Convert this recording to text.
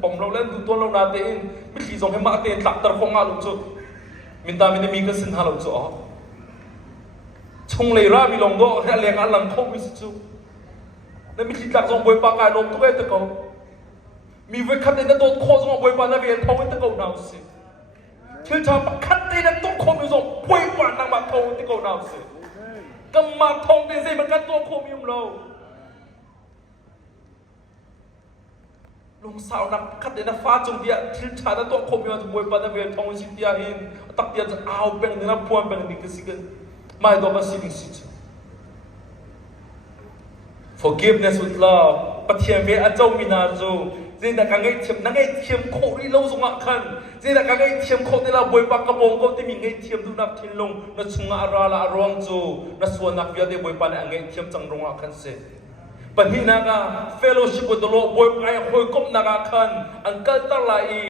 bom lo len du ton lo na te in mi khi song he ma te tak tar khong a lu chu min ta min mi ka sin ha lo chu a chung le ra mi long do he leng a lang khong mi chu na mi khi tak song boi pa ka lo tu e te koมีเวคัตเตนตัวโคสงบวยปานาเวียนทองตะโกนาวสิที่ชาปคัตเตนตัวโคมีสงบวยปานางมาทองตะโกนาวสิก็มาทองเป็นสิมันกันตัวโคมีมเราลงสาวนักคัตเตนฟ้าจงเดียที่ชาตัวโคมีมันบวยปานาเวียนทองสิเดียหินตักเดียจะเอาเป็นเนื้อพวนเป็นดิกสิกันไม่ตัวมาสิดิสิ forgiveness with love ปะเทียมเวอเจ้ามินาโจเจนแต่การไงเทียมนั่งไงเทียมโครีเราสงฆ์ขันเจนแต่การไงเทียมโคที่เราบวยปากกระบองก็ที่มีไงเทียมดูนับทิ้งลงนัชงอาราละอารวงโจนัส่วนนักวิทยาได้บวยปานไงเทียมจังรงขันเสร็จปัญหา fellowship กับตัวโลบวยปายหอยกบนักขันอันเกิดตั้งหลาย